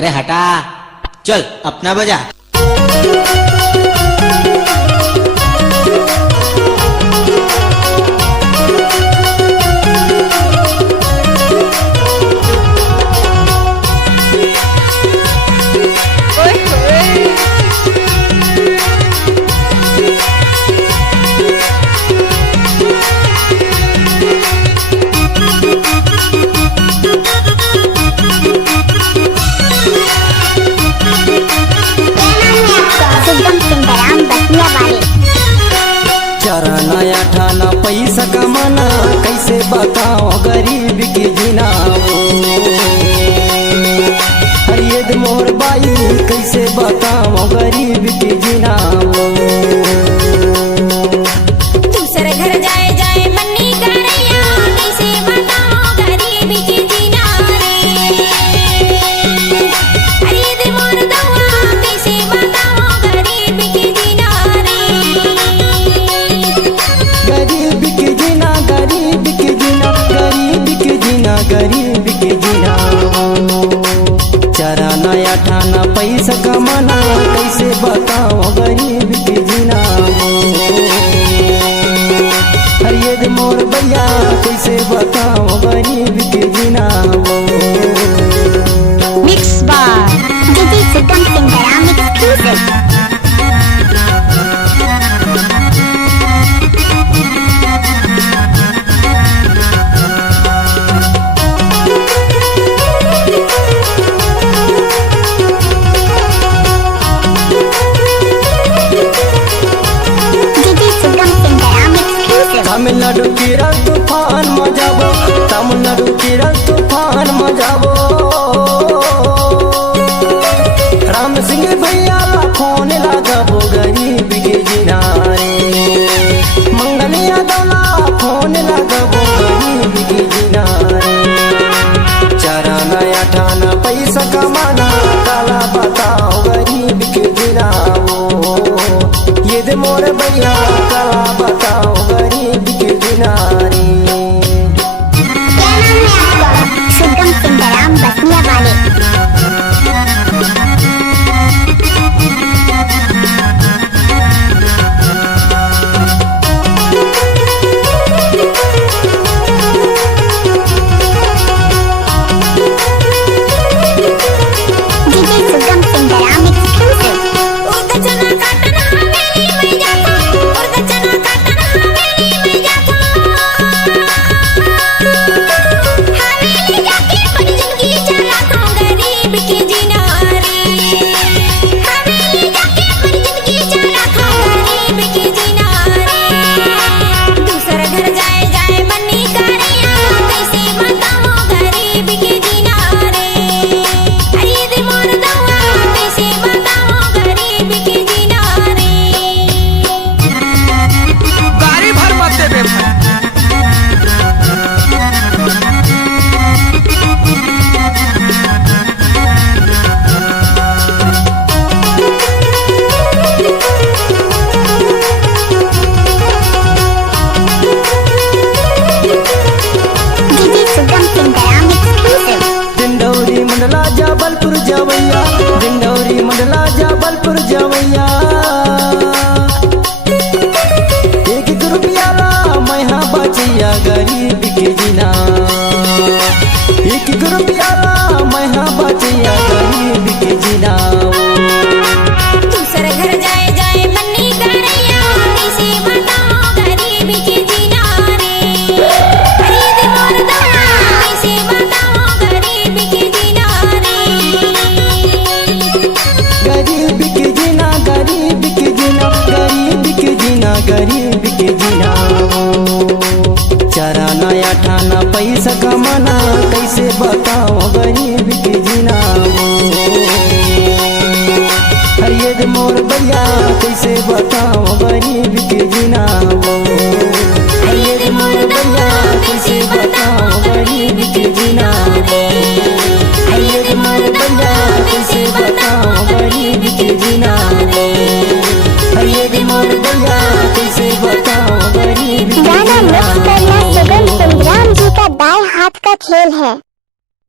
अरे हटा, चल अपना बजा। चरना ठाना पैसा कमाना कैसे बताओ गरीब की जिनाओ। हरियद मोर बाई कैसे बताओ गरीब की जिनाओ। दूसरे घर जाए जाए मन्नी करैया कैसे बताओ गरीब की जीना रे। हरियद मोर दवा कैसे बताओ गरीब की जीना रे। गरीब की जीना गरीब की जीना गरीब की जीना गरीब की जीना। चरना ठाना पैसा कमाना कैसे बताओ गरीब की जीना। हरियद मोर भैया कैसे बताओ गरीब की जीना। Mix by DJ Sugam Singharam exclusive. DJ Sugam Singharam exclusive. Tamil Nadu Kerala तूफान मजाबो, तमिलनाडु केरल तूफान मजाबो। राम सिंह भैया फोन लगाबो गरीब के जिनारे। मंगलिया दौला फोन लगाबो गरीब के जिनारे। चरना ठाना पैसा कमाना काला बताओ गरीब के जिनाओ। ये दे मोर भैया काला बताओ गरीब के जिनारे। क्या नाम है आपका? सुगम सिंघराम बसनिया वाले। DJ Sugam Singharam exclusive. उर्द चना काटना हवेली में जाता, उर्द चना काटना हवेली में जाता। हवेली जाके बड़ी जिंदगी चलाता गरीब की जीना रे। हवेली जाके बड़ी जिंदगी चलाता गरीब की जीना रे। दूसरे घर जाए जाए मन्नी करैया कैसे बताओ गरीब की जीना रे। हरियद मोर दवा कैसे बताओ गरीब की जीना रे। गाड़ी भर मत देबे भाई। DJ Sugam Singharam exclusive. दिंडौरी Mandla Jabalpur जवैया, दिंडौरी Mandla Jabalpur जवैया। एक रुपया ला मैं बचिया गरीब की जिना। एक रुपया ला मैं बचिया गरीब की जिना। दूसरे घर जाए जाए मन्नी करैया कैसे बताओ गरीब की जीना रे। हरियद मोर दवा कैसे बताओ गरीब की जीना रे। गरीब की जिना गरीब की जिना गरीब की जिना गरीब की जिना। चरना ठाना पैसा कमाना कैसे बताओ गरीब की जिना। हरियद मोर भैया कैसे बताओ गरीब की जिना। हरियद मोर भैया कैसे बताओ गरीब की जिना। हरियद मोर भैया कैसे बताओ गरीब की जिना। हरियद मोर भैया कैसे बताओ गरीब की गाना जिना। मिक्स करना सुगम सिंघराम जी का दाएं हाथ का खेल है।